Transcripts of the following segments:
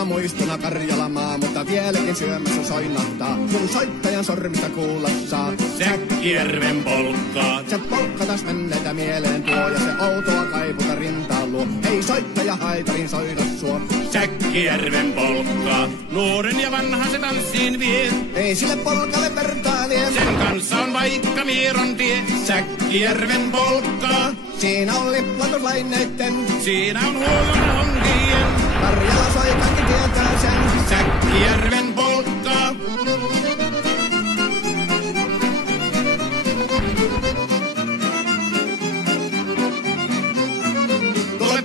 Kauniina muistona Karjalamaa, mutta vieläkin syömässä soinnahtaa, kun soittajan sormista kuulla saa. Säkkijärven polkkaa. Se polkka taas menneitä mieleen tuo, ja se outoa kaiputa rintaan luo. Ei soittaja haitarin soida suo. Säkkijärven polkkaa. Nuoren ja vanhan se tanssiin vie. Ei sille polkalle vertaa lie. Sen kanssa on vaikka Mieron tie. Säkkijärven polkkaa. Siinä on liplatuslaineitten. Siinä on huolona honkien. Karjala soi kaikki tietää sen. Säkkijärven polkkaa.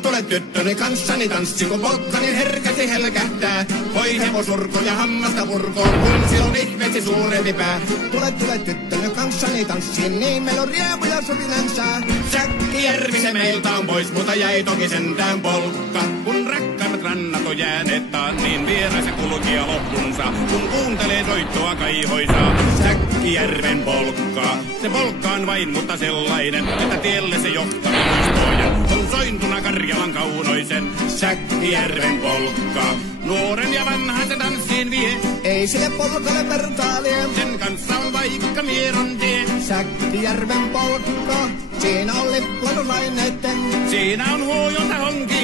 Tule tyttöni kanssani tanssi, kun polkkani herkästi helkähtää. Voi hevosurko ja hammasta purkoon, kun silloin ihmeesti suurempi pää. Tule tyttöni kanssani tanssiin, niin meillä on riemu ja sovinansa. Säkkijärvi se meiltä on pois, mutta jäi toki sentään polkka. Kun rakkaimmat rannat on jääneet taan, niin vieraisa kulkija loppunsa. Kun kuuntelee soittoa kaihoisaa, Säkkijärven polkkaa. Se polkka on vain, mutta sellainen, että tielle se johtaa muistoja. On sointuna Karjalan kaunoisen, Säkkijärven polkkaa. Nuoren ja vanhan se tanssiin vie. Ei sille polkalle vertaa lie. Sen kanssa on vaikka Mieron tie. Säkkijärven polkka. Siinä on liplatuslaineitten. Siinä on huojonta honki.